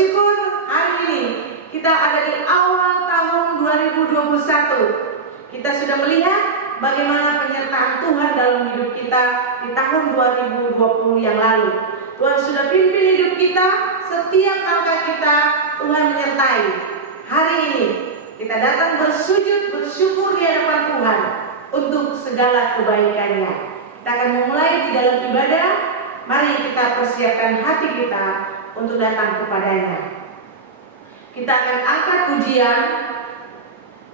bersyukur hari ini kita ada di awal tahun 2021. Kita sudah melihat bagaimana penyertaan Tuhan dalam hidup kita di tahun 2020 yang lalu. Tuhan sudah pimpin hidup kita, setiap langkah kita Tuhan menyertai. Hari ini kita datang bersujud, bersyukur di hadapan Tuhan untuk segala kebaikannya. Kita akan memulai di dalam ibadah. Mari kita persiapkan hati kita untuk datang kepadanya. Kita akan angkat pujian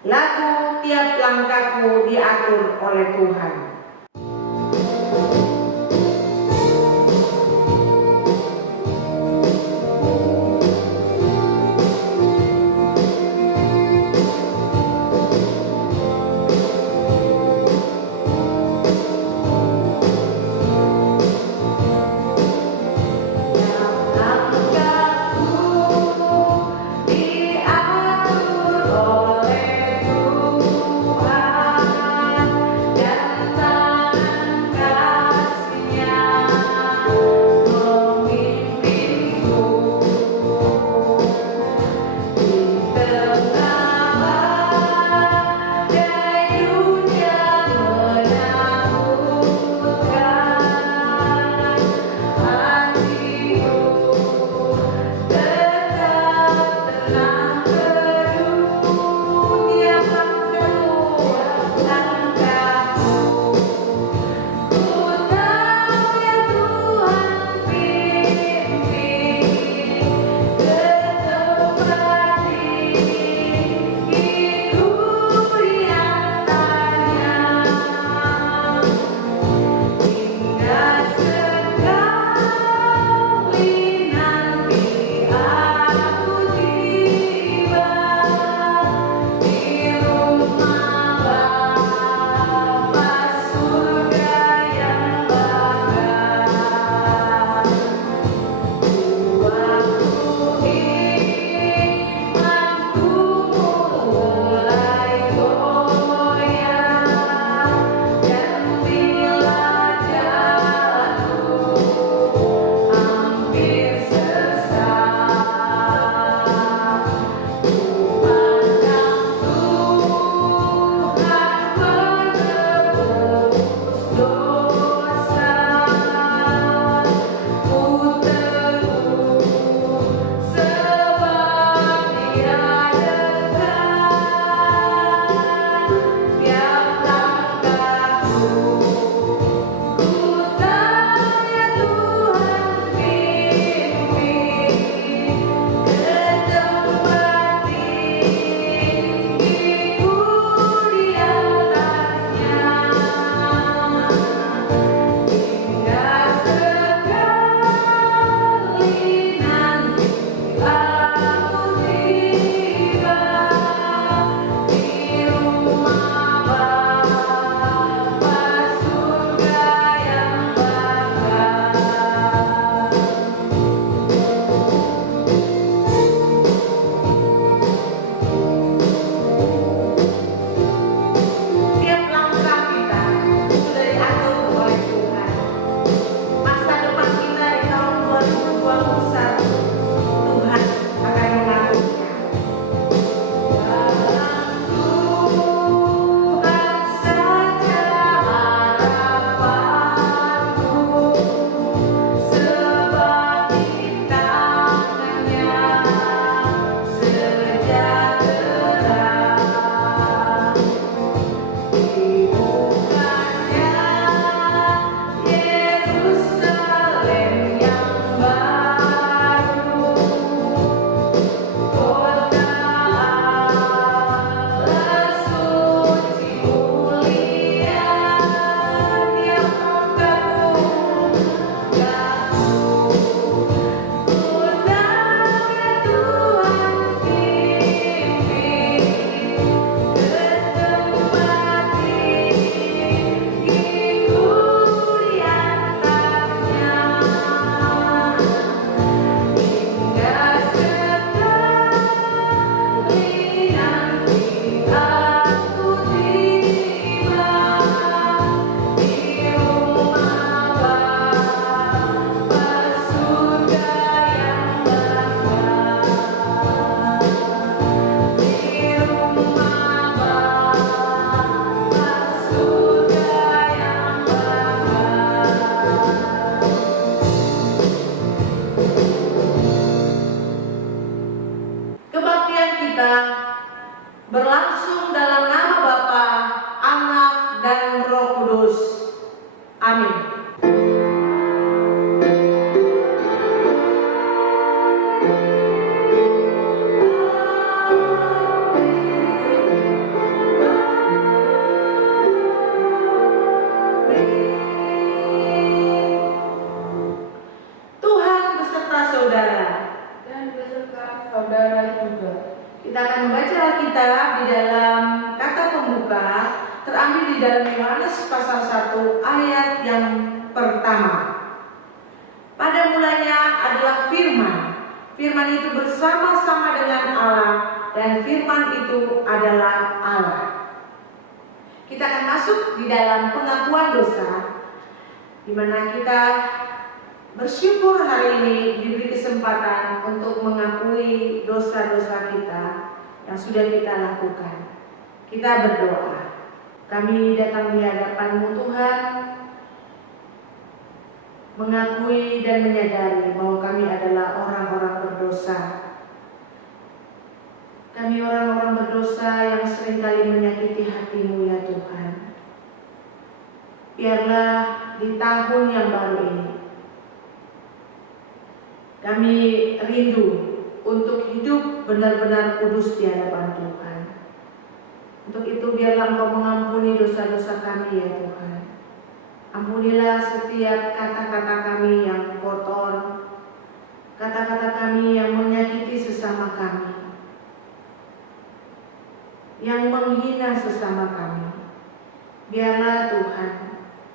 lagu Tiap Langkahku Diatur oleh Tuhan. Diatur oleh Tuhan. kita berlangsung dalam nama Bapa, Anak, dan Roh Kudus. Amin. Tuhan beserta saudara. Dan beserta saudara juga. Kita akan membaca Alkitab di dalam kata pembuka terambil di dalam Yohanes pasal 1 ayat yang pertama. Pada mulanya adalah firman. Firman itu bersama-sama dengan Allah dan firman itu adalah Allah. Kita akan masuk di dalam pengakuan dosa, di mana kita bersyukur hari ini diberi kesempatan untuk mengakui dosa-dosa kita yang sudah kita lakukan. Kita berdoa. Kami datang di hadapan-Mu Tuhan, mengakui dan menyadari bahwa kami adalah orang-orang berdosa. Kami orang-orang berdosa yang seringkali menyakiti hati-Mu ya Tuhan. Biarlah di tahun yang baru ini kami rindu untuk hidup benar-benar kudus di hadapan Tuhan. Untuk itu biarlah Engkau mengampuni dosa-dosa kami ya Tuhan. Ampunilah setiap kata-kata kami yang kotor, kata-kata kami yang menyakiti sesama kami, yang menghina sesama kami. Biarlah Tuhan,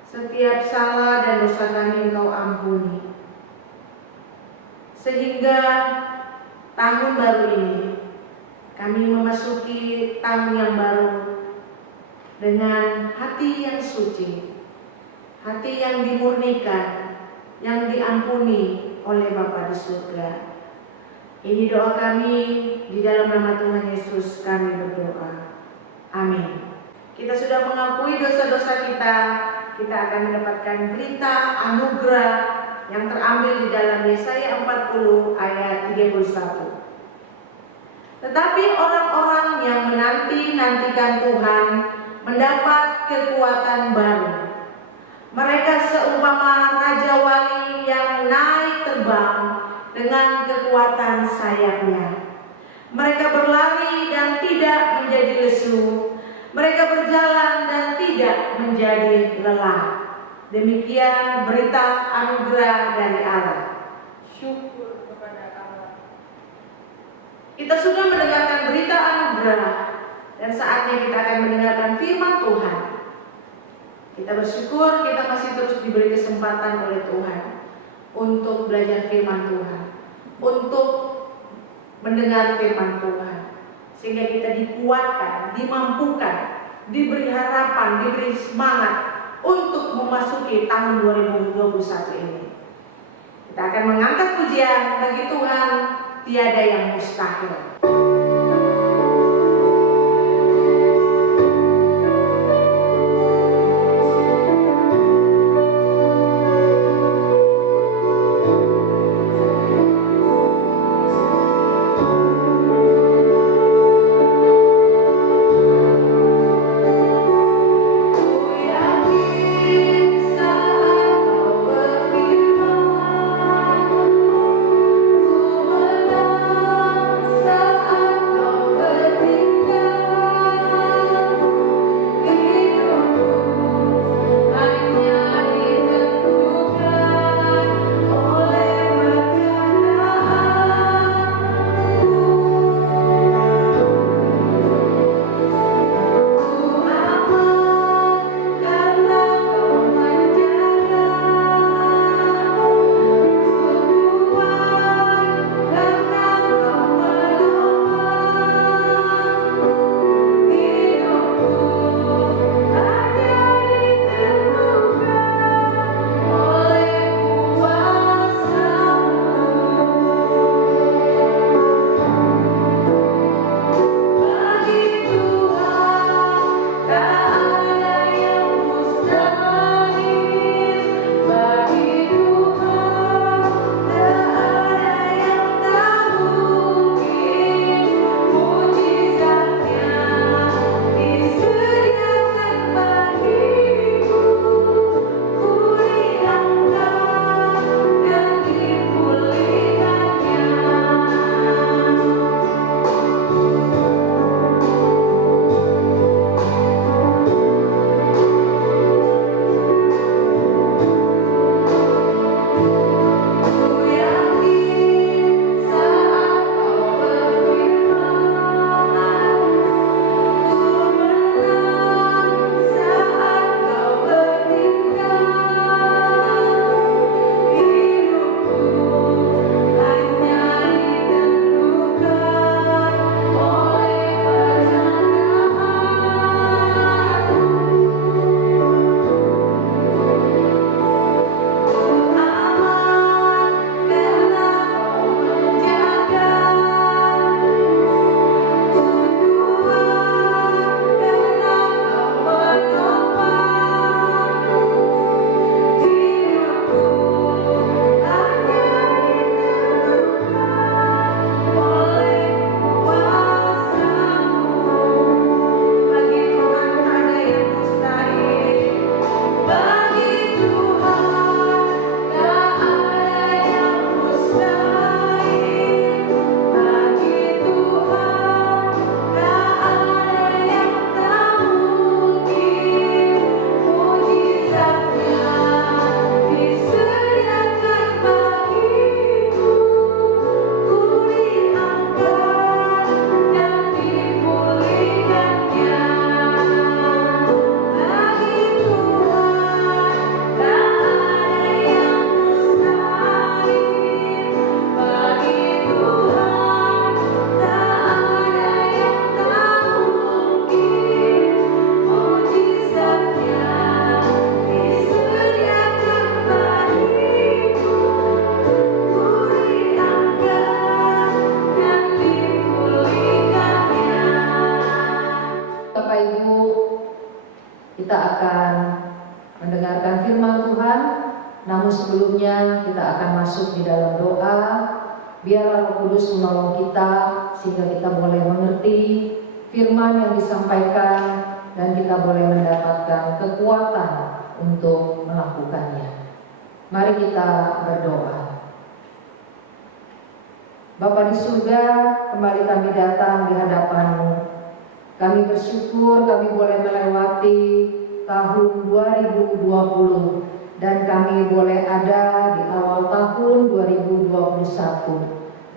setiap salah dan dosa kami Engkau ampuni. Sehingga tahun baru ini kami memasuki tahun yang baru dengan hati yang suci, hati yang dimurnikan, yang diampuni oleh Bapa di surga. Ini doa kami, di dalam nama Tuhan Yesus kami berdoa. Amin. Kita sudah mengakui dosa-dosa kita, kita akan mendapatkan berita anugerah yang terambil di dalam Yesaya 40 ayat 31. Tetapi orang-orang yang menanti-nantikan Tuhan mendapat kekuatan baru. Mereka seumpama raja wali yang naik terbang dengan kekuatan sayapnya. Mereka berlari dan tidak menjadi lesu. Mereka berjalan dan tidak menjadi lelah. Demikian berita anugerah dari Allah. Syukur kepada Allah. Kita sudah mendengarkan berita anugerah dan saatnya kita akan mendengarkan firman Tuhan. Kita bersyukur kita masih terus diberi kesempatan oleh Tuhan untuk belajar firman Tuhan, untuk mendengar firman Tuhan, sehingga kita dikuatkan, dimampukan, diberi harapan, diberi semangat untuk memasuki tahun 2021 ini. Kita akan mengangkat pujian bagi Tuhan, tiada yang mustahil. Saat Namun sebelumnya kita akan masuk di dalam doa. Biarlah Roh Kudus menolong kita sehingga kita boleh mengerti firman yang disampaikan dan kita boleh mendapatkan kekuatan untuk melakukannya. Mari kita berdoa. Bapa di surga, kembali kami datang di hadapan-Mu. Kami bersyukur kami boleh melewati tahun 2020 dan kami boleh ada di awal tahun 2021.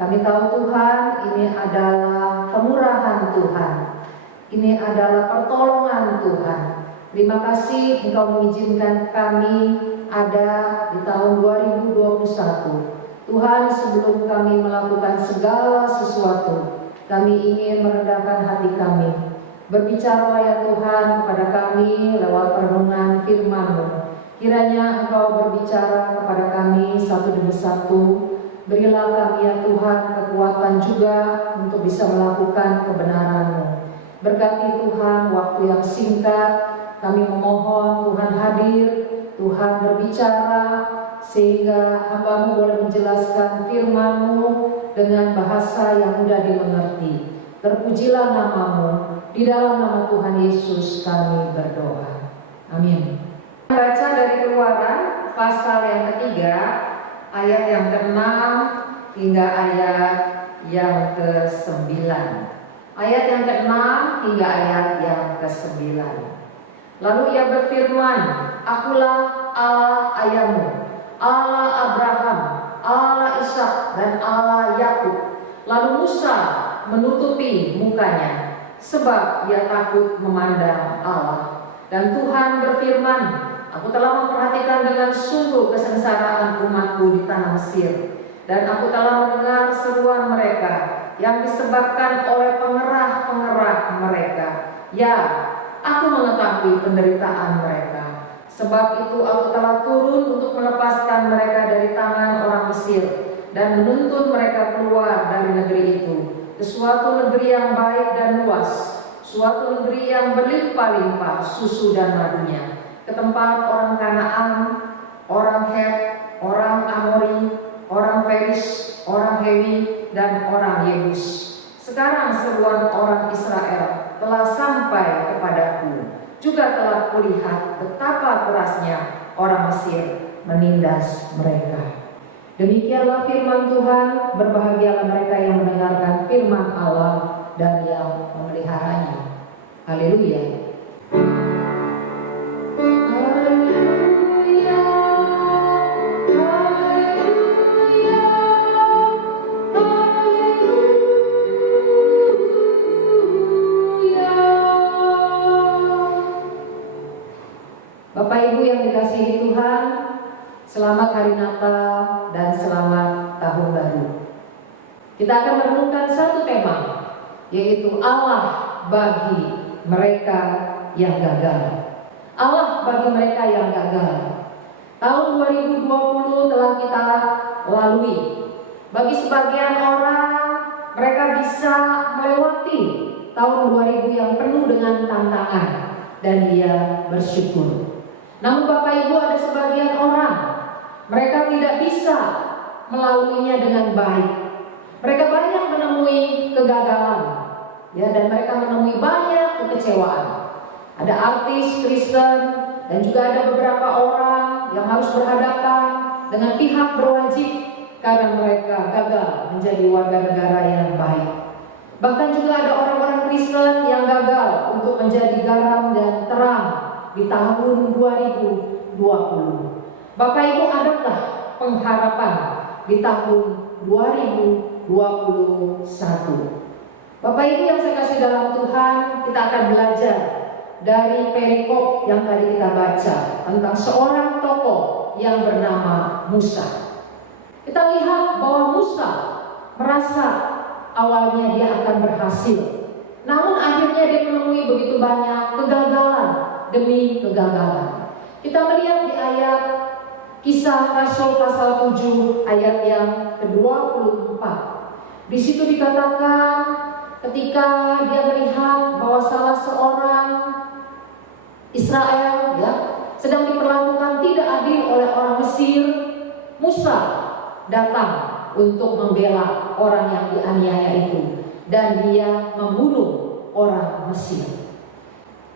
Kami tahu Tuhan, ini adalah kemurahan Tuhan. Ini adalah pertolongan Tuhan. Terima kasih Engkau mengizinkan kami ada di tahun 2021. Tuhan, sebelum kami melakukan segala sesuatu, kami ingin merendahkan hati kami. Berbicara ya Tuhan kepada kami lewat renungan firman-Mu. Kiranya Engkau berbicara kepada kami satu demi satu. Berilah kami ya Tuhan kekuatan juga untuk bisa melakukan kebenaran-Mu. Berkati Tuhan waktu yang singkat, kami memohon Tuhan hadir, Tuhan berbicara, sehingga hamba-Mu boleh menjelaskan firman-Mu dengan bahasa yang mudah dimengerti. Terpujilah nama-Mu, di dalam nama Tuhan Yesus kami berdoa. Amin. Baca dari Keluaran pasal yang ketiga, ayat yang ke-6 hingga ayat yang ke-9. Ayat yang ke-6 hingga ayat yang ke-9. Lalu ia berfirman, Akulah Allah ayahmu, Allah Abraham, Allah Ishak dan Allah Yakub. Lalu Musa menutupi mukanya, sebab ia takut memandang Allah. Dan Tuhan berfirman, Aku telah memperhatikan dengan sungguh kesengsaraan umatku di tanah Mesir, dan aku telah mendengar seruan mereka yang disebabkan oleh pengerah-pengerah mereka. Ya, aku mengetahui penderitaan mereka. Sebab itu aku telah turun untuk melepaskan mereka dari tangan orang Mesir dan menuntun mereka keluar dari negeri itu ke suatu negeri yang baik dan luas, suatu negeri yang berlimpah-limpah susu dan madunya, ke tempat orang Kanaan, orang Het, orang Amori, orang Feris, orang Hewi, dan orang Yebus. Sekarang seruan orang Israel telah sampai kepadaku. Juga telah kulihat betapa kerasnya orang Mesir menindas mereka. Demikianlah firman Tuhan, berbahagialah mereka yang mendengarkan firman Allah dan yang memeliharanya. Haleluya. Bapak Ibu yang dikasihi Tuhan, selamat hari Natal dan selamat Tahun Baru. Kita akan merenungkan satu tema, yaitu Allah bagi mereka yang gagal. Allah bagi mereka yang gagal. Tahun 2020 telah kita lalui. Bagi sebagian orang, mereka bisa melewati tahun 2000 yang penuh dengan tantangan dan dia bersyukur. Namun Bapak Ibu, ada sebagian orang, mereka tidak bisa melaluinya dengan baik. Mereka banyak menemui kegagalan, ya, dan mereka menemui banyak kekecewaan. Ada artis Kristen dan juga ada beberapa orang yang harus berhadapan dengan pihak berwajib karena mereka gagal menjadi warga negara yang baik. Bahkan juga ada orang-orang Kristen yang gagal untuk menjadi garam dan terang di tahun 2020. Bapak Ibu, adakah pengharapan di tahun 2021? Bapak Ibu yang saya kasih dalam Tuhan, kita akan belajar dari perikop yang tadi kita baca tentang seorang tokoh yang bernama Musa. Kita lihat bahwa Musa merasa awalnya dia akan berhasil, namun akhirnya dia menemui begitu banyak kegagalan demi kegagalan. Kita melihat di ayat Kisah Rasul pasal 7 ayat yang ke-24. Di situ dikatakan ketika dia melihat bahwa salah seorang Israel, ya, sedang diperlakukan tidak adil oleh orang Mesir, Musa datang untuk membela orang yang dianiaya itu, dan dia membunuh orang Mesir.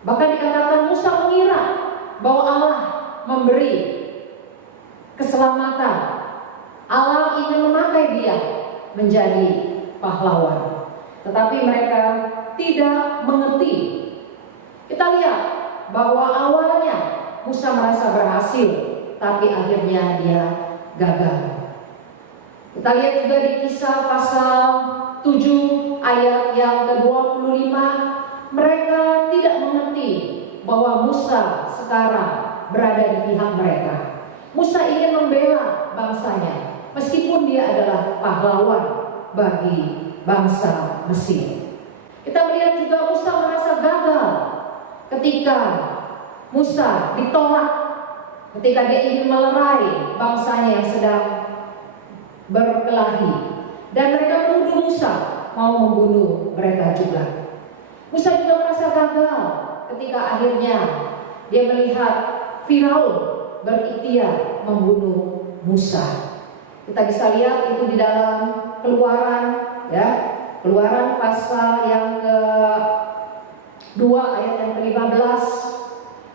Bahkan dikatakan Musa mengira bahwa Allah memberi keselamatan, Allah ingin memakai dia menjadi pahlawan. Tetapi mereka tidak mengerti. Kita lihat bahwa awalnya Musa merasa berhasil, tapi akhirnya dia gagal. Kita lihat juga di Kisah pasal 7 ayat yang ke-25, mereka tidak mengerti bahwa Musa sekarang berada di pihak mereka. Musa ingin membela bangsanya, meskipun dia adalah pahlawan bagi bangsa Mesir. Kita melihat juga Musa merasa gagal ketika Musa ditolak, ketika dia ingin melerai bangsanya yang sedang berkelahi, dan mereka menuduh Musa mau membunuh mereka juga. Musa juga merasa gagal ketika akhirnya dia melihat Firaun berikhtiar membunuh Musa. Kita bisa lihat itu di dalam Keluaran, ya, Keluaran pasal yang ke-2 ayat yang ke-15.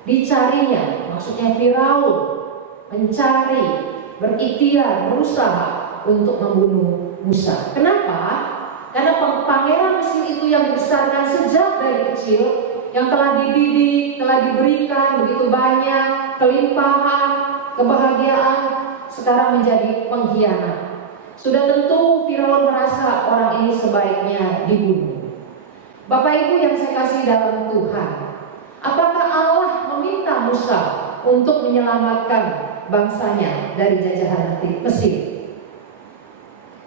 Dicarinya, maksudnya Firaun mencari, berikhtiar, berusaha untuk membunuh Musa. Kenapa? Karena pangeran Mesir itu yang dibesarkan sejak dari kecil, yang telah dididik, telah diberikan begitu banyak kelimpahan, kebahagiaan, sekarang menjadi pengkhianat. Sudah tentu Firaun merasa orang ini sebaiknya dibunuh. Bapak Ibu yang saya kasih dalam Tuhan, apakah Allah meminta Musa untuk menyelamatkan bangsanya dari jajahan Mesir?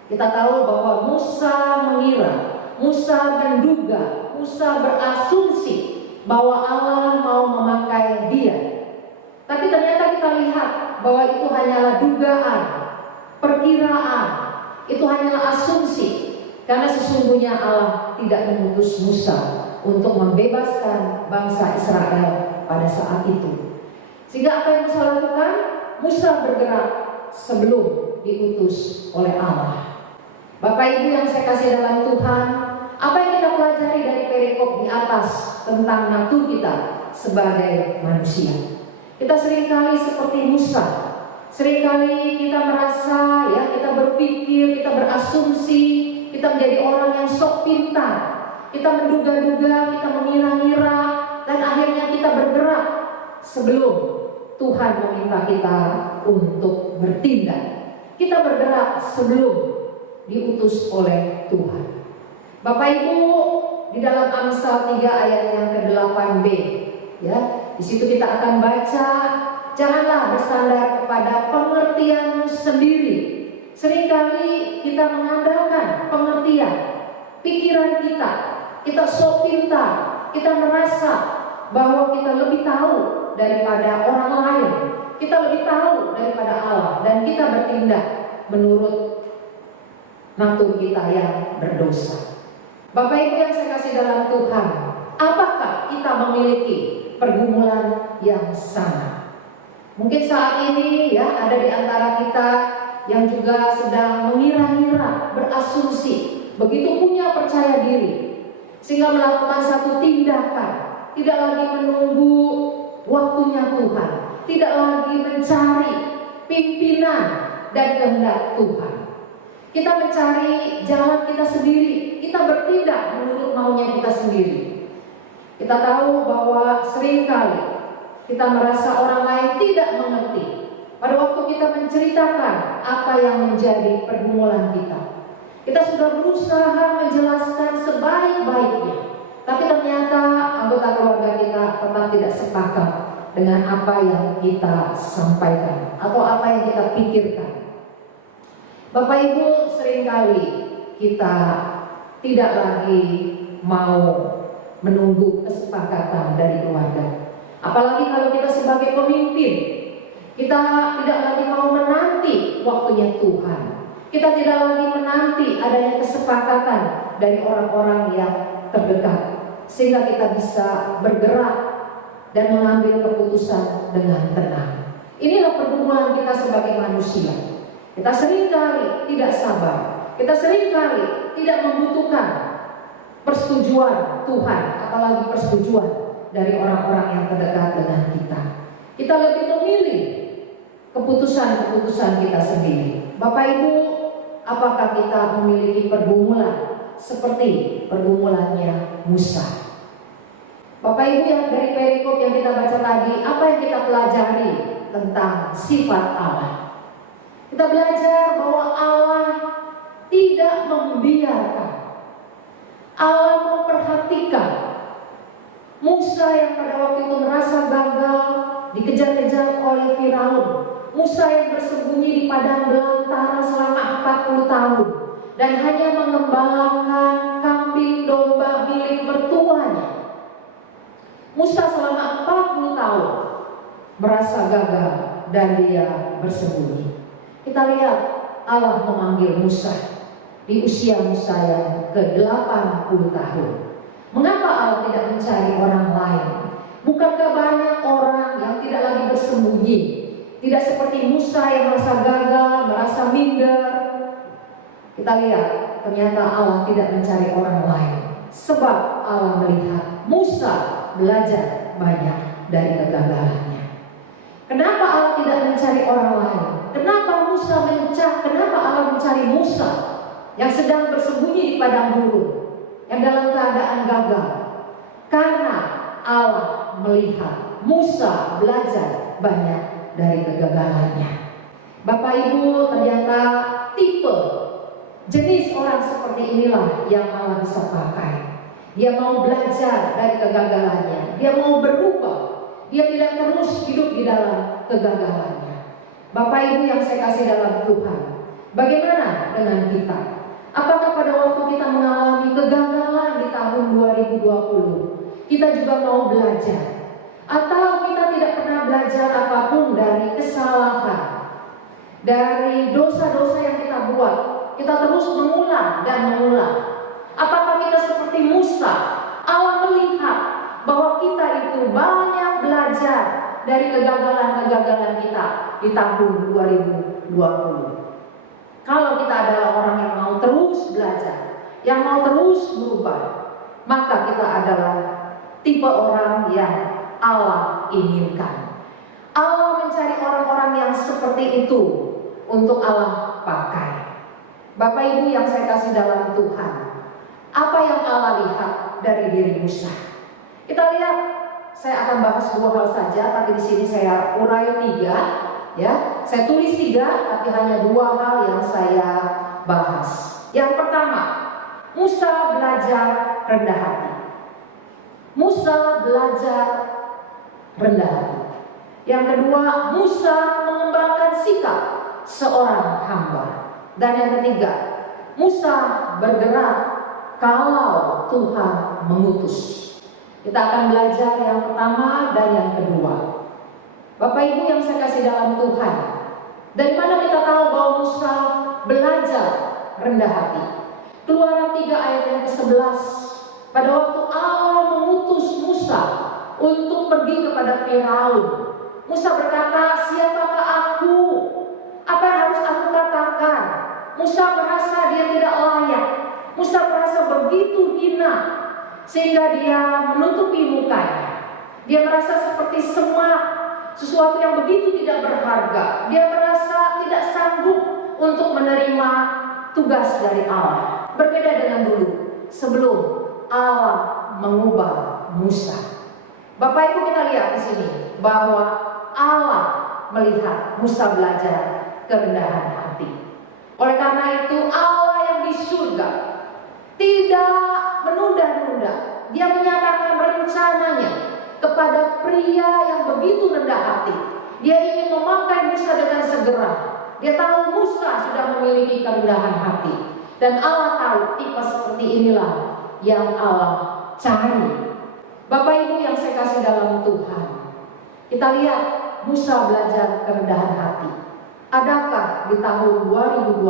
Kita tahu bahwa Musa mengira, Musa menduga, Musa berasumsi bahwa Allah mau memakai dia. Tapi ternyata kita lihat bahwa itu hanyalah dugaan, perkiraan, itu hanyalah asumsi, karena sesungguhnya Allah tidak mengutus Musa untuk membebaskan bangsa Israel pada saat itu. Sehingga apa yang Musa lakukan? Musa bergerak sebelum diutus oleh Allah. Bapak Ibu yang saya kasih dalam Tuhan, apa yang kita pelajari dari perikop di atas tentang natur kita sebagai manusia? Kita seringkali seperti Musa, seringkali kita merasa, ya, kita berpikir, kita berasumsi, kita menjadi orang yang sok pintar, kita menduga-duga, kita mengira-ngira, dan akhirnya kita bergerak sebelum Tuhan meminta kita untuk bertindak. Kita bergerak sebelum diutus oleh Tuhan. Bapak Ibu, di dalam Amsal 3 ayat yang ke-8b, ya, di situ kita akan baca, janganlah bersandar kepada pengertianmu sendiri. Seringkali kita mengandalkan pengertian, pikiran kita sok pintar, kita merasa bahwa kita lebih tahu daripada orang lain, kita lebih tahu daripada Allah, dan kita bertindak menurut natur kita yang berdosa. Bapak Ibu yang saya kasih dalam Tuhan, apakah kita memiliki pergumulan yang sama? Mungkin saat ini, ya, ada di antara kita yang juga sedang mengira-ngira, berasumsi, begitu punya percaya diri, sehingga melakukan satu tindakan, tidak lagi menunggu waktunya Tuhan, tidak lagi mencari pimpinan dan kehendak Tuhan. Kita mencari jalan kita sendiri, kita bertindak menurut maunya kita sendiri. Kita tahu bahwa seringkali kita merasa orang lain tidak mengerti pada waktu kita menceritakan apa yang menjadi pergumulan kita. Kita sudah berusaha menjelaskan sebaik-baiknya, tapi ternyata anggota keluarga kita tetap tidak sepakat dengan apa yang kita sampaikan atau apa yang kita pikirkan. Bapak Ibu, seringkali kita tidak lagi mau menunggu kesepakatan dari keluarga. Apalagi kalau kita sebagai pemimpin, kita tidak lagi mau menanti waktunya Tuhan. Kita tidak lagi menanti adanya kesepakatan dari orang-orang yang terdekat, sehingga kita bisa bergerak dan mengambil keputusan dengan tenang. Inilah pergumulan kita sebagai manusia. Kita seringkali tidak sabar. Kita seringkali tidak membutuhkan persetujuan Tuhan, apalagi persetujuan dari orang-orang yang terdekat dengan kita. Kita lebih memilih keputusan-keputusan kita sendiri. Bapak Ibu, apakah kita memiliki pergumulan seperti pergumulannya Musa? Bapak Ibu, yang dari perikop yang kita baca tadi, apa yang kita pelajari tentang sifat Allah? Kita belajar bahwa Allah tidak membiarkan. Allah memperhatikan Musa yang pada waktu itu merasa gagal, dikejar-kejar oleh Firaun. Musa yang bersembunyi di padang belantara selama 40 tahun dan hanya mengembalakan kambing domba milik mertuanya. Musa selama 40 tahun merasa gagal dan dia bersembunyi. Kita lihat Allah memanggil Musa di usia Musa yang ke-80 tahun. Mengapa Allah tidak mencari orang lain? Bukankah banyak orang yang tidak lagi bersembunyi? Tidak seperti Musa yang merasa gagal, merasa minder. Kita lihat, ternyata Allah tidak mencari orang lain. Sebab Allah melihat Musa belajar banyak dari kegagalannya. Kenapa Allah tidak mencari orang lain? Kenapa Allah mencari Musa yang sedang bersembunyi di padang gurun, yang dalam keadaan gagal? Karena Allah melihat Musa belajar banyak dari kegagalannya. Bapak Ibu, ternyata tipe jenis orang seperti inilah yang Allah bisa pakai. Dia mau belajar dari kegagalannya, dia mau berubah, dia tidak terus hidup di dalam kegagalannya. Bapak Ibu yang saya kasih dalam Tuhan, bagaimana dengan kita? Apakah pada waktu kita mengalami kegagalan di tahun 2020, kita juga mau belajar? Atau kita tidak pernah belajar apapun dari kesalahan, dari dosa-dosa yang kita buat? Kita terus mengulang dan mengulang. Apakah kita seperti Musa? Allah melihat bahwa kita itu banyak belajar dari kegagalan-kegagalan kita di tahun 2020. Kalau kita adalah orang yang mau terus belajar, yang mau terus berubah, maka kita adalah tipe orang yang Allah inginkan. Allah mencari orang-orang yang seperti itu untuk Allah pakai. Bapak Ibu yang saya kasih dalam Tuhan, apa yang Allah lihat dari diri Musa? Kita lihat, saya akan bahas 2 hal saja, tapi di sini saya urai 3, ya. Saya tulis 3, tapi hanya 2 hal yang saya bahas. Yang pertama, Musa belajar rendah hati. Musa belajar rendah hati. Yang kedua, Musa mengembangkan sikap seorang hamba. Dan yang ketiga, Musa bergerak kalau Tuhan mengutus. Kita akan belajar yang pertama dan yang kedua. Bapak Ibu yang saya kasih dalam Tuhan, dari mana kita tahu bahwa Musa belajar rendah hati? Keluaran 3 ayat yang ke-11. Pada waktu Allah mengutus Musa untuk pergi kepada Firaun, Musa berkata, "Siapakah aku? Apa yang harus aku katakan?" Musa merasa dia tidak layak. Musa merasa begitu hina sehingga dia menutupi mukanya. Dia merasa seperti semak, sesuatu yang begitu tidak berharga. Dia merasa tidak sanggup untuk menerima tugas dari Allah. Berbeda dengan dulu sebelum Allah mengubah Musa. Bapak Ibu, kita lihat di sini bahwa Allah melihat Musa belajar kerendahan hati. Oleh karena itu Allah yang di surga tidak menunda-nunda. Dia menyatakan rencananya kepada pria yang begitu rendah hati. Dia ingin memakai Musa dengan segera. Dia tahu Musa sudah memiliki kerendahan hati. Dan Allah tahu tipe seperti inilah yang Allah cari. Bapak Ibu yang saya kasih dalam Tuhan, kita lihat Musa belajar kerendahan hati. Adakah di tahun 2020,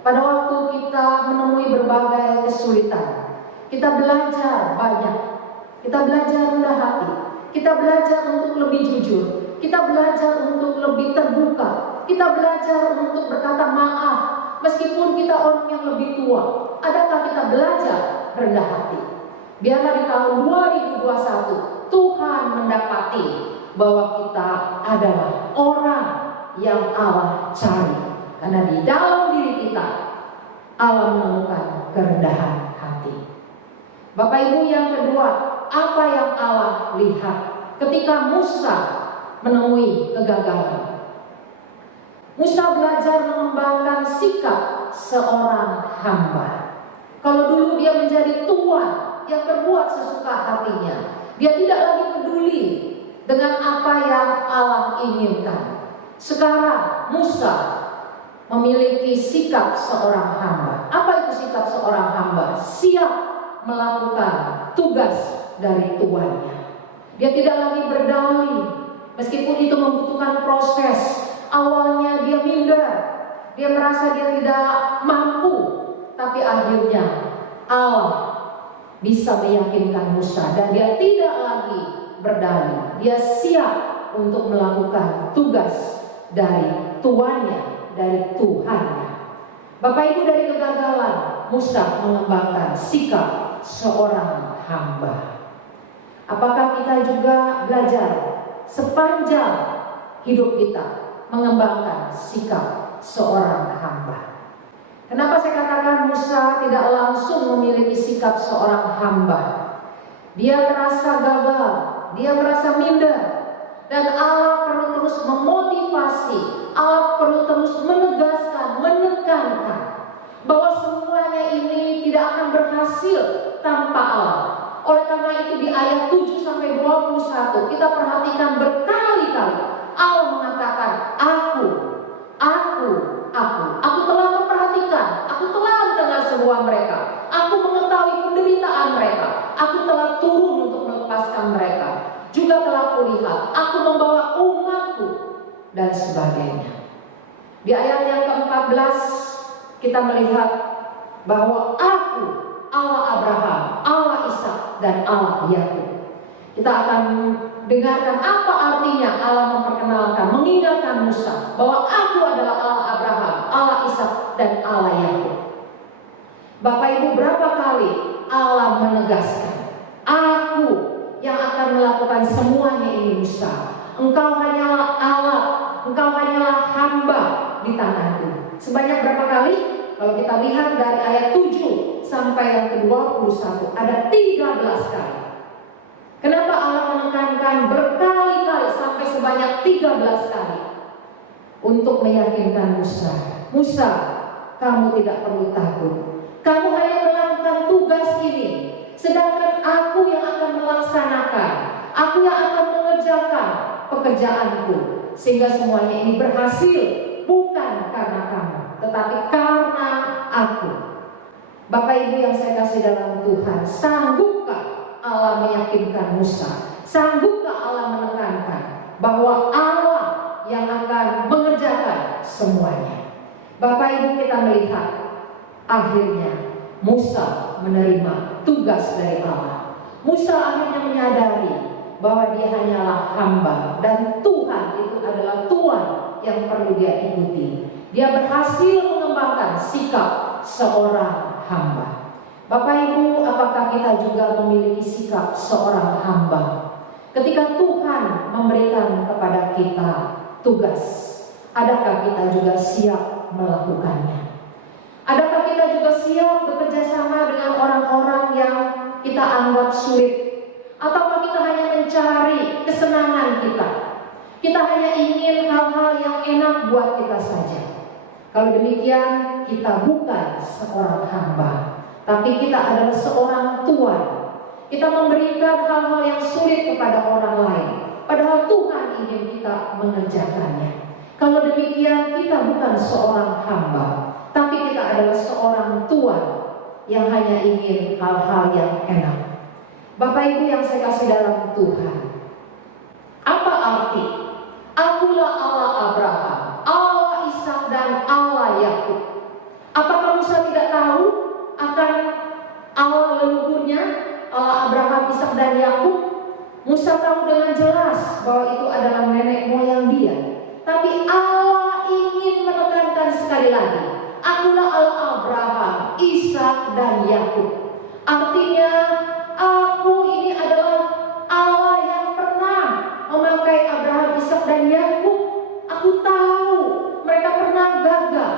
pada waktu kita menemui berbagai kesulitan, kita belajar banyak, kita belajar rendah hati, kita belajar untuk lebih jujur, kita belajar untuk lebih terbuka, Kita belajar untuk berkata maaf meskipun kita orang yang lebih tua. Adakah kita belajar rendah hati? Biarlah di tahun 2021 Tuhan mendapati bahwa kita adalah orang yang Allah cari. Karena di dalam diri kita Allah menemukan kerendahan hati. Bapak Ibu, yang kedua, apa yang Allah lihat ketika Musa menemui kegagalan? Musa belajar mengembangkan sikap seorang hamba. Kalau dulu dia menjadi tuan yang berbuat sesuka hatinya, dia tidak lagi peduli dengan apa yang Allah inginkan. Sekarang Musa memiliki sikap seorang hamba. Apa itu sikap seorang hamba? Siap melakukan tugas dari tuannya. Dia tidak lagi berdalih, meskipun itu membutuhkan proses. Awalnya dia minder, dia merasa dia tidak mampu, tapi akhirnya Allah bisa meyakinkan Musa dan dia tidak lagi berdalih. Dia siap untuk melakukan tugas dari tuannya, dari Tuhannya. Bapak Ibu, dari kegagalan Musa mengembangkan sikap seorang hamba. Apakah kita juga belajar sepanjang hidup kita mengembangkan sikap seorang hamba? Kenapa saya katakan Musa tidak langsung memiliki sikap seorang hamba? Dia merasa gagal, dia merasa minder, dan Allah perlu terus memotivasi, Allah perlu terus menegaskan, menekankan bahwa semuanya ini tidak akan berhasil tanpa Allah. Oleh karena itu di ayat 7-21 kita perhatikan berkali-kali Allah mengatakan aku telah memperhatikan, aku telah mendengar semua mereka, aku mengetahui penderitaan mereka, aku telah turun untuk melepaskan mereka, juga telah kulihat aku membawa umatku dan sebagainya. Di ayat yang ke-14 kita melihat bahwa aku Allah Abraham, Allah Ishak, dan Allah Yakub. Kita akan dengarkan apa artinya Allah memperkenalkan, mengingatkan Musa bahwa aku adalah Allah Abraham, Allah Ishak, dan Allah Yakub. Bapak Ibu, berapa kali Allah menegaskan, aku yang akan melakukan semuanya ini Musa. Engkau hanyalah Allah, engkau hanyalah hamba di tanganku. Sebanyak berapa kali? Kalau kita lihat dari ayat 7 sampai yang ke-21 ada 13 kali. Kenapa Allah menekankan berkali-kali sampai sebanyak 13 kali? Untuk meyakinkan Musa, Musa, kamu tidak perlu takut. Kamu hanya melakukan tugas ini, sedangkan aku yang akan melaksanakan, aku yang akan mengerjakan pekerjaanku, sehingga semuanya ini berhasil bukan karena kamu, tetapi karena aku. Bapak Ibu yang saya kasih dalam Tuhan, sanggupkah Allah meyakinkan Musa? Sanggupkah Allah menekankan bahwa Allah yang akan mengerjakan semuanya? Bapak Ibu, kita melihat akhirnya Musa menerima tugas dari Allah. Musa akhirnya menyadari bahwa dia hanyalah hamba dan Tuhan itu adalah Tuhan yang perlu dia ikuti. Dia berhasil mengembangkan sikap seorang hamba. Bapak Ibu, apakah kita juga memiliki sikap seorang hamba? Ketika Tuhan memberikan kepada kita tugas, adakah kita juga siap melakukannya? Adakah kita juga siap bekerja sama dengan orang-orang yang kita anggap sulit? Ataukah kita hanya mencari kesenangan kita? Kita hanya ingin hal-hal yang enak buat kita saja. Kalau demikian, kita bukan seorang hamba, tapi kita adalah seorang tuan. Kita memberikan hal-hal yang sulit kepada orang lain, padahal Tuhan ingin kita mengerjakannya. Kalau demikian, kita bukan seorang hamba, tapi kita adalah seorang tuan yang hanya ingin hal-hal yang enak. Bapak Ibu yang saya kasih dalam Tuhan, apa arti akulah Allah Abraham, Allah Ishak, dan Allah Yakub? Apakah Musa tidak tahu akan Allah leluhurnya, Allah Abraham, Ishak, dan Yakub? Musa tahu dengan jelas bahwa itu adalah nenek moyang dia. Tapi Allah ingin menekankan sekali lagi, akulah Allah Abraham, Ishak dan Yakub. Artinya aku ini adalah Allah yang pernah memakai Abraham, Ishak dan Yakub. Aku tahu mereka pernah gagal.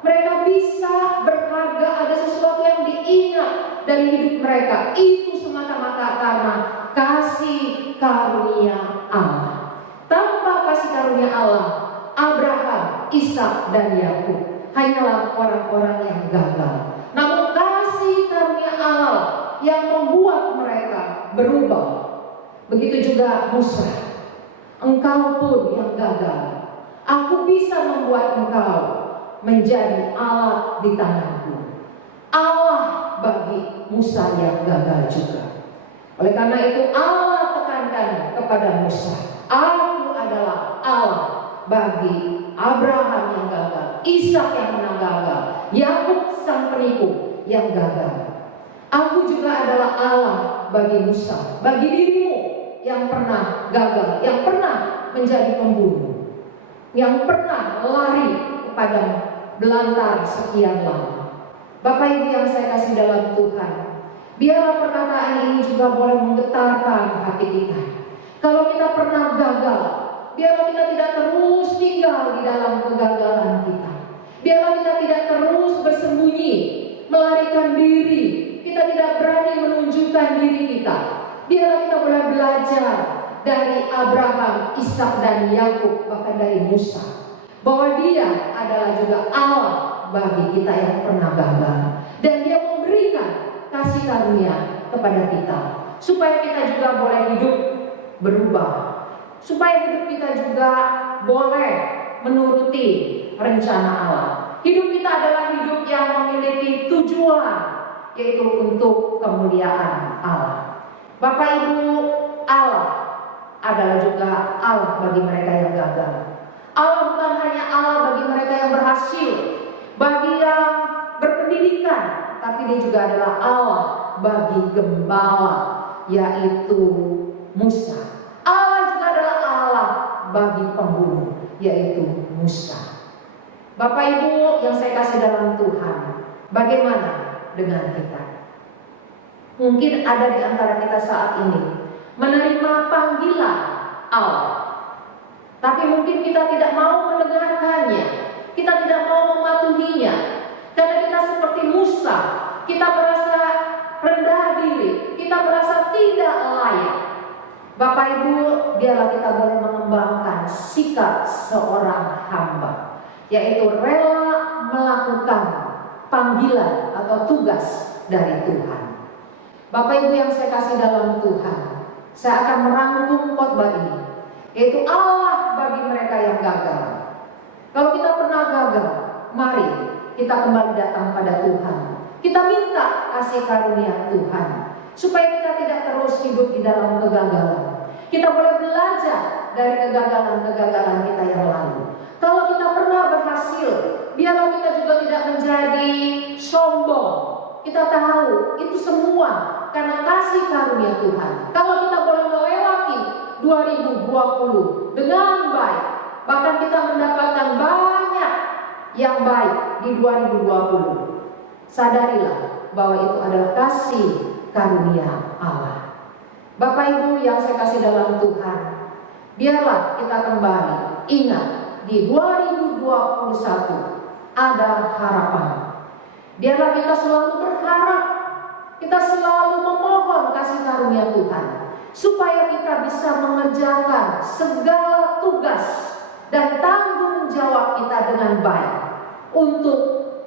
Mereka bisa berharga, ada sesuatu yang diingat dari hidup mereka. Itu semata-mata karena kasih karunia Allah. Tanpa kasih karunia Allah, Abraham, Ishak dan Yakub hanyalah orang-orang yang gagal. Namun kasih karunia Allah yang membuat mereka berubah. Begitu juga Musa. Engkau pun yang gagal. Aku bisa membuat engkau menjadi Allah di tanganku. Allah bagi Musa yang gagal juga. Oleh karena itu Allah tekankan kepada Musa, aku adalah Allah bagi Abraham yang gagal, Ishak yang pernah gagal, Yakub sang penipu yang gagal. Aku juga adalah Allah bagi Musa, bagi dirimu yang pernah gagal, yang pernah menjadi pembunuh, yang pernah lari kepada belantara sekian lama. Bapak Ibu yang saya kasih dalam Tuhan, biarlah perkataan ini juga boleh menggetarkan hati kita. Kalau kita pernah gagal, biarlah kita tidak terus tinggal di dalam kegagalan kita. Biarlah kita tidak terus bersembunyi, melarikan diri. Kita tidak berani menunjukkan diri kita. Biarlah kita boleh belajar dari Abraham, Ishak dan Yakub, bahkan dari Musa, bahwa dia adalah juga Allah bagi kita yang pernah gagal. Dan dia memberikan kasih karunia kepada kita, supaya kita juga boleh hidup berubah, supaya hidup kita juga boleh menuruti rencana Allah. Hidup kita adalah hidup yang memiliki tujuan, yaitu untuk kemuliaan Allah. Bapak Ibu, Allah adalah juga Allah bagi mereka yang gagal. Allah bukan hanya Allah bagi mereka yang berhasil, bagi yang berpendidikan, tapi dia juga adalah Allah bagi gembala, yaitu Musa. Allah juga adalah Allah bagi pembunuh, yaitu Musa. Bapak Ibu yang saya kasih dalam Tuhan, bagaimana dengan kita? Mungkin ada di antara kita saat ini menerima panggilan Allah, tapi mungkin kita tidak mau mendengarkannya, kita tidak mau mematuhinya, karena kita seperti Musa, kita merasa rendah diri, kita merasa tidak layak. Bapak Ibu, biarlah kita boleh mengembangkan sikap seorang hamba, yaitu rela melakukan panggilan atau tugas dari Tuhan. Bapak Ibu yang saya kasih dalam Tuhan, saya akan merangkum khotbah ini, yaitu Allah bagi mereka yang gagal. Kalau kita pernah gagal, mari kita kembali datang pada Tuhan. Kita minta kasih karunia Tuhan, supaya kita tidak terus hidup di dalam kegagalan. Kita boleh belajar dari kegagalan-kegagalan kita yang lalu. Kalau kita pernah berhasil, biarlah kita juga tidak menjadi sombong. Kita tahu itu semua karena kasih karunia Tuhan. Kalau kita boleh melewati 2020 dengan baik, bahkan kita mendapatkan banyak yang baik di 2020, sadarilah bahwa itu adalah kasih karunia Allah. Bapak Ibu yang saya kasih dalam Tuhan, biarlah kita kembali ingat di 2021 ada harapan. Biarlah kita selalu berharap, kita selalu memohon kasih karunia Tuhan, supaya kita bisa mengerjakan segala tugas dan tanggung jawab kita dengan baik untuk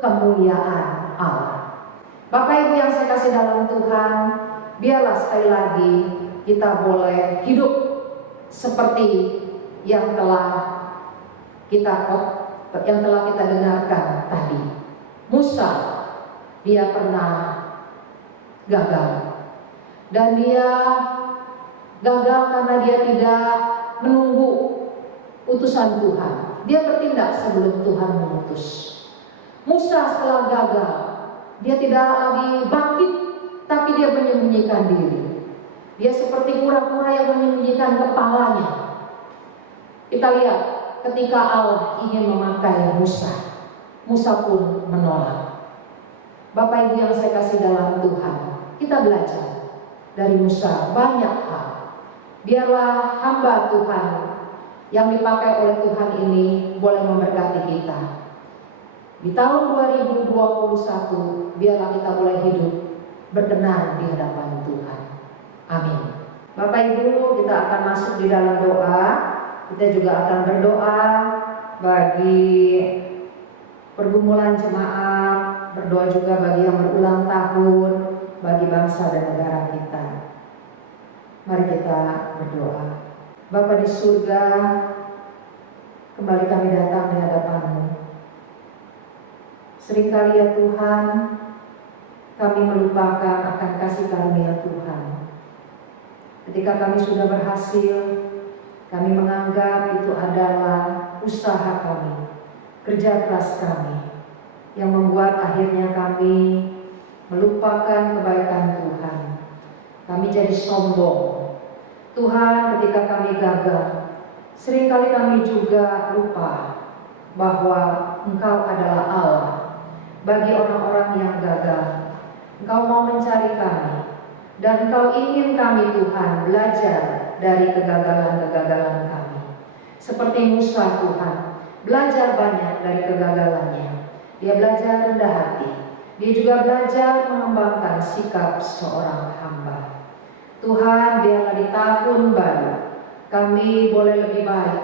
kemuliaan Allah. Bapak Ibu yang saya kasih dalam Tuhan, biarlah sekali lagi kita boleh hidup seperti yang telah kita dengarkan tadi. Musa, dia pernah gagal, dan dia gagal karena dia tidak menunggu utusan Tuhan. Dia bertindak sebelum Tuhan mengutus. Musa setelah gagal, dia tidak lagi bangkit, tapi dia menyembunyikan diri. Dia seperti kura-kura yang menyembunyikan kepalanya. Kita lihat ketika Allah ingin memakai Musa, Musa pun menolak. Bapak Ibu yang saya kasih dalam Tuhan, kita belajar dari Musa banyak hal. Biarlah hamba Tuhan yang dipakai oleh Tuhan ini boleh memberkati kita. Di tahun 2021, biarlah kita boleh hidup berkenan di hadapan Tuhan. Amin. Bapak Ibu, kita akan masuk di dalam doa. Kita juga akan berdoa bagi pergumulan jemaat, berdoa juga bagi yang berulang tahun, bagi bangsa dan negara kita. Mari kita berdoa. Bapa di surga, kembali kami datang di hadapan-Mu. Seringkali ya Tuhan, kami melupakan akan kasih karunia Tuhan. Ketika kami sudah berhasil, kami menganggap itu adalah usaha kami, kerja keras kami, yang membuat akhirnya kami melupakan kebaikan Tuhan. Kami jadi sombong. Tuhan, ketika kami gagal, seringkali kami juga lupa bahwa Engkau adalah Allah. Bagi orang-orang yang gagal, Engkau mau mencari kami, dan Engkau ingin kami Tuhan belajar dari kegagalan-kegagalan kami. Seperti Musa Tuhan, belajar banyak dari kegagalannya. Dia belajar rendah hati. Dia juga belajar mengembangkan sikap seorang hamba. Tuhan, biarlah di tahun baru kami boleh lebih baik.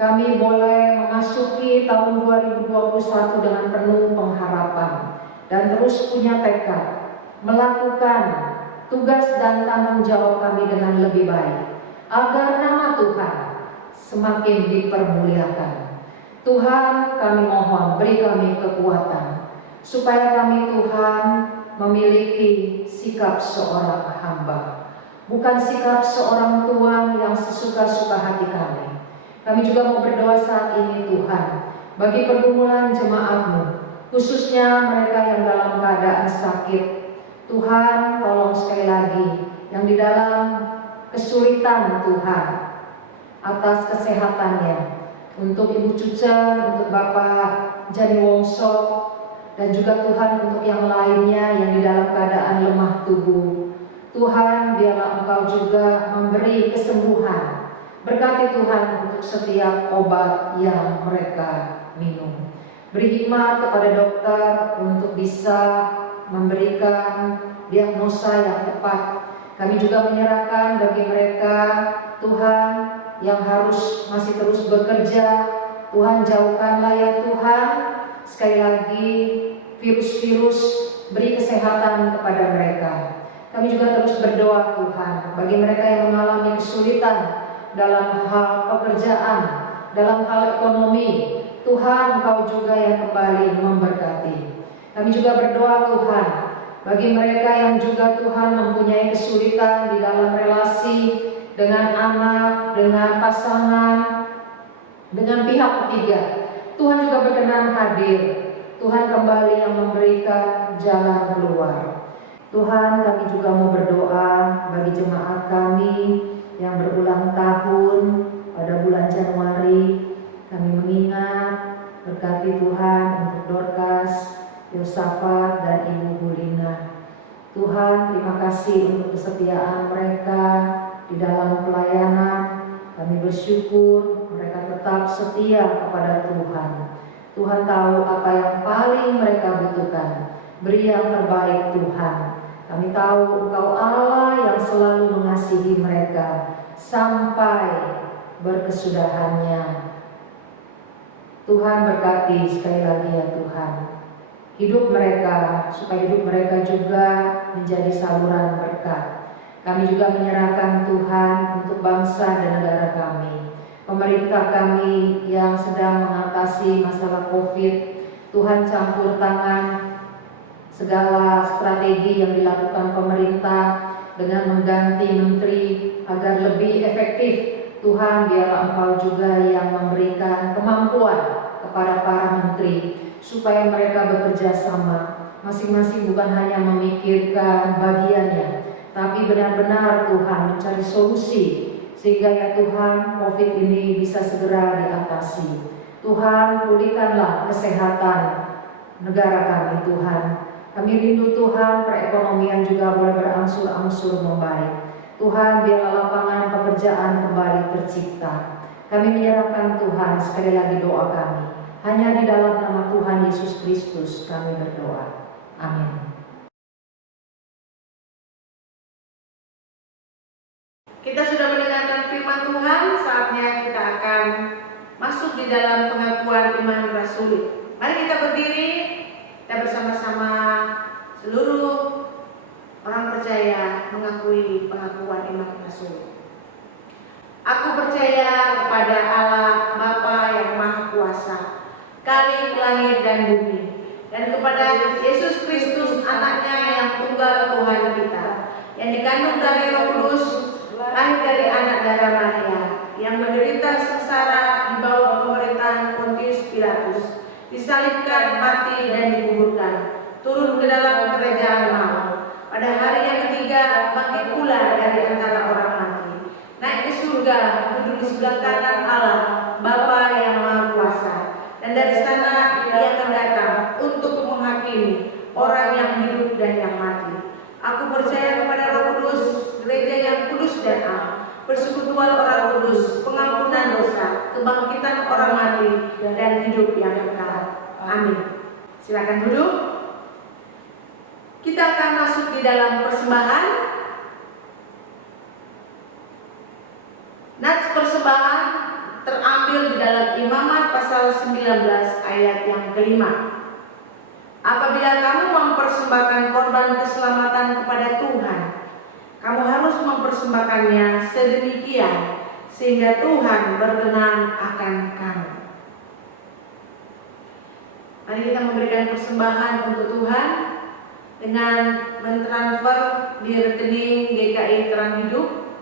Kami boleh memasuki tahun 2021 dengan penuh pengharapan dan terus punya tekad melakukan tugas dan tanggung jawab kami dengan lebih baik, agar nama Tuhan semakin dipermuliakan. Tuhan, kami mohon beri kami kekuatan supaya kami Tuhan memiliki sikap seorang hamba, bukan sikap seorang tuan yang sesuka-suka hati kami. Kami juga mau berdoa saat ini Tuhan bagi pergumulan jemaat-Mu, khususnya mereka yang dalam keadaan sakit. Tuhan, tolong sekali lagi yang di dalam kesulitan Tuhan atas kesehatannya, untuk Ibu Cucen, untuk Bapak Jani Wongso, dan juga Tuhan untuk yang lainnya yang di dalam keadaan lemah tubuh. Tuhan, biarlah Engkau juga memberi kesembuhan. Berkati Tuhan untuk setiap obat yang mereka minum. Beri hikmat kepada dokter untuk bisa memberikan diagnosa yang tepat. Kami juga menyerahkan bagi mereka Tuhan yang harus masih terus bekerja. Tuhan, jauhkanlah ya Tuhan, sekali lagi virus-virus, beri kesehatan kepada mereka. Kami juga terus berdoa Tuhan bagi mereka yang mengalami kesulitan dalam hal pekerjaan, dalam hal ekonomi. Tuhan, Engkau juga yang kembali memberkati. Kami juga berdoa Tuhan bagi mereka yang juga Tuhan mempunyai kesulitan di dalam relasi dengan anak, dengan pasangan, dengan pihak ketiga. Tuhan juga berkenan hadir. Tuhan kembali yang memberikan jalan keluar. Tuhan, kami juga mau berdoa bagi jemaat kami yang berulang tahun pada bulan Januari. Kami mengingat, berkati Tuhan untuk Dorcas, Yosafat, dan Ibu Bulina. Tuhan, terima kasih untuk kesetiaan mereka di dalam pelayanan. Kami bersyukur mereka tetap setia kepada Tuhan. Tuhan tahu apa yang paling mereka butuhkan. Beri yang terbaik Tuhan. Kami tahu Engkau Allah yang selalu mengasihi mereka sampai berkesudahannya. Tuhan, berkati sekali lagi ya Tuhan hidup mereka, supaya hidup mereka juga menjadi saluran berkat. Kami juga menyerahkan Tuhan untuk bangsa dan negara kami, pemerintah kami yang sedang mengatasi masalah COVID. Tuhan, campur tangan segala strategi yang dilakukan pemerintah dengan mengganti menteri agar lebih efektif. Tuhan, biarlah Engkau juga yang memberikan kemampuan kepada para menteri supaya mereka bekerja sama, masing-masing bukan hanya memikirkan bagiannya, tapi benar-benar Tuhan mencari solusi sehingga ya Tuhan COVID ini bisa segera diatasi. Tuhan, pulihkanlah kesehatan negara kami Tuhan. Kami rindu Tuhan, perekonomian juga boleh berangsur-angsur membaik. Tuhan, biarlah lapangan pekerjaan kembali tercipta. Kami menyerahkan Tuhan, sekali lagi doa kami. Hanya di dalam nama Tuhan Yesus Kristus kami berdoa. Amin. Kita sudah mendengarkan firman Tuhan, saatnya kita akan masuk di dalam pengakuan iman rasuli. Mari kita berdiri, kita bersama-sama seluruh orang percaya mengakui pengakuan iman rasuli. Aku percaya kepada Allah Bapa yang Maha Kuasa, Khalik langit dan bumi, dan kepada Yesus Kristus anaknya yang tunggal Tuhan kita, yang dikandung dari Roh Kudus, lahir dari anak darah Maria, yang menderita sengsara di bawah pemerintahan Pontius Pilatus, disalibkan, mati dan dikuburkan, turun ke dalam kerajaan maut. Pada hari yang ketiga bangkit pula dari antara orang mati, naik ke surga, duduk di sebelah kanan Allah Bapa yang Maha Kuasa, dan dari sana Ia akan datang untuk menghakimi orang yang hidup dan yang mati. Aku percaya kepada Roh Kudus, gereja yang kudus dan am, persekutuan orang kudus, pengampunan dosa, kebangkitan orang mati, dan hidup yang kekal. Amin. Silakan duduk. Kita akan masuk di dalam persembahan. Nats persembahan terambil di dalam Imamat pasal 19 ayat yang kelima. Apabila kamu mempersembahkan korban keselamatan kepada Tuhan, kamu harus mempersembahkannya sedemikian sehingga Tuhan berkenan akan kamu. Mari kita memberikan persembahan untuk Tuhan dengan mentransfer di rekening GKI Terang Hidup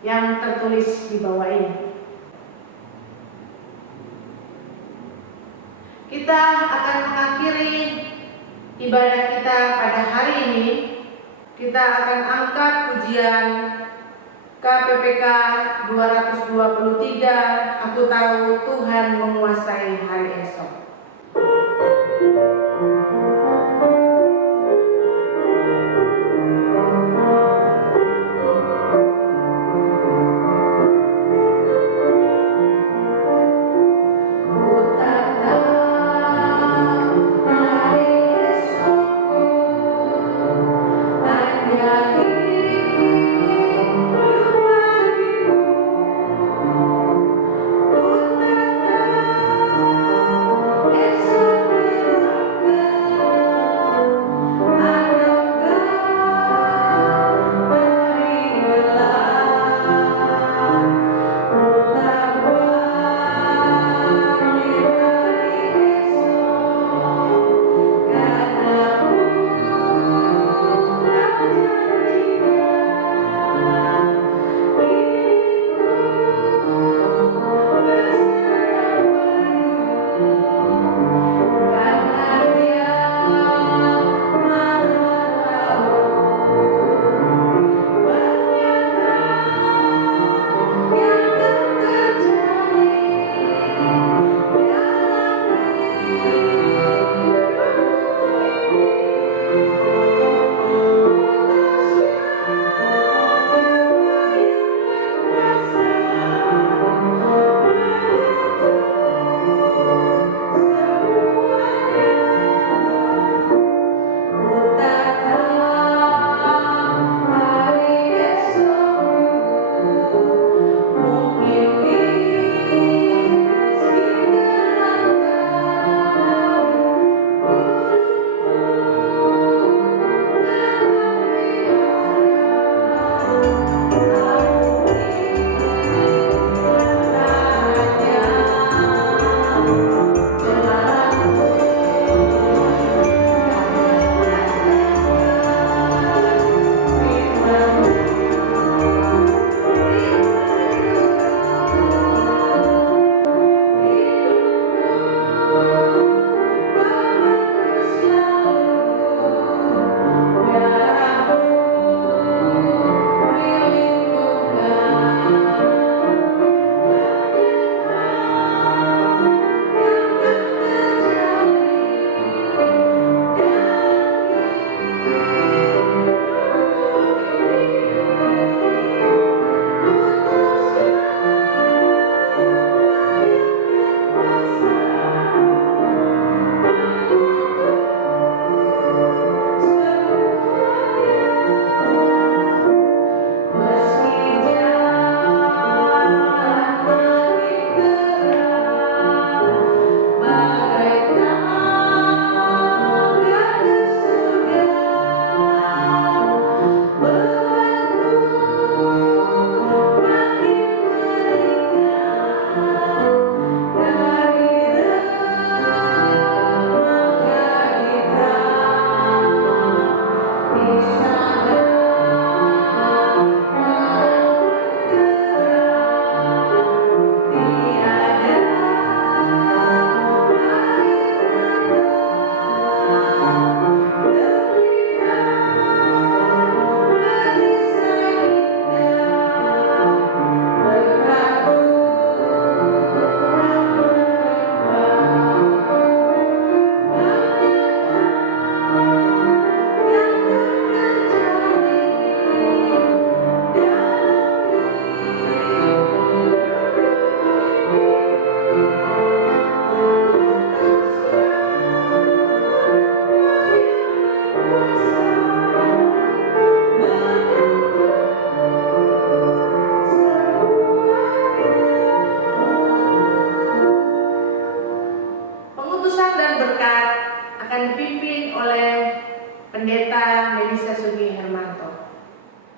yang tertulis di bawah ini. Kita akan mengakhiri ibadah kita pada hari ini. Kita akan angkat pujian KPPK 223, Aku Tahu Tuhan Menguasai Hari Esok. Ku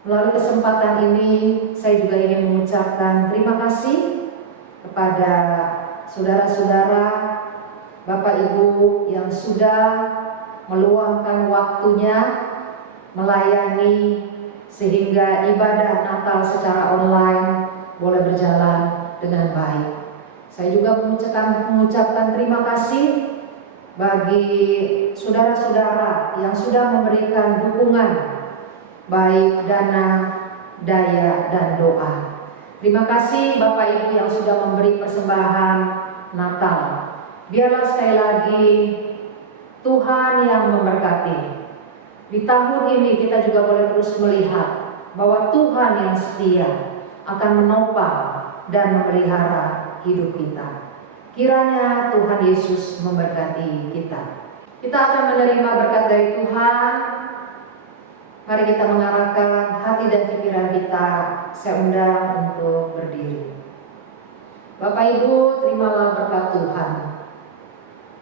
Melalui kesempatan ini, saya juga ingin mengucapkan terima kasih kepada saudara-saudara, Bapak Ibu yang sudah meluangkan waktunya melayani sehingga ibadah Natal secara online boleh berjalan dengan baik. Saya juga mengucapkan terima kasih bagi saudara-saudara yang sudah memberikan dukungan baik dana, daya, dan doa. Terima kasih Bapak Ibu yang sudah memberi persembahan Natal. Biarlah sekali lagi Tuhan yang memberkati. Di tahun ini kita juga boleh terus melihat bahwa Tuhan yang setia akan menopang dan memelihara hidup kita. Kiranya Tuhan Yesus memberkati kita. Kita akan menerima berkat dari Tuhan. Mari kita mengarahkan hati dan pikiran kita. Saya undang untuk berdiri. Bapak Ibu, terimalah berkat Tuhan.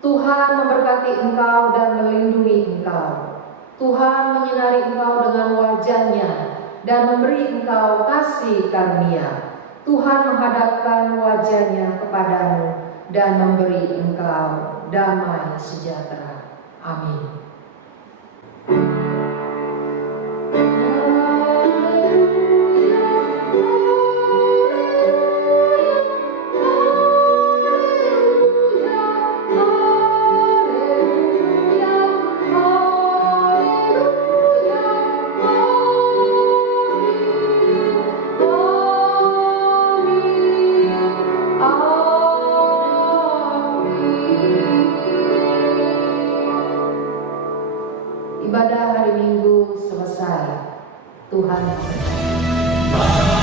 Tuhan memberkati engkau dan melindungi engkau. Tuhan menyinari engkau dengan wajah-Nya dan memberi engkau kasih karunia. Tuhan menghadapkan wajah-Nya kepadamu dan memberi engkau damai sejahtera. Amin. Ibadah hari Minggu selesai. Tuhan memberkati.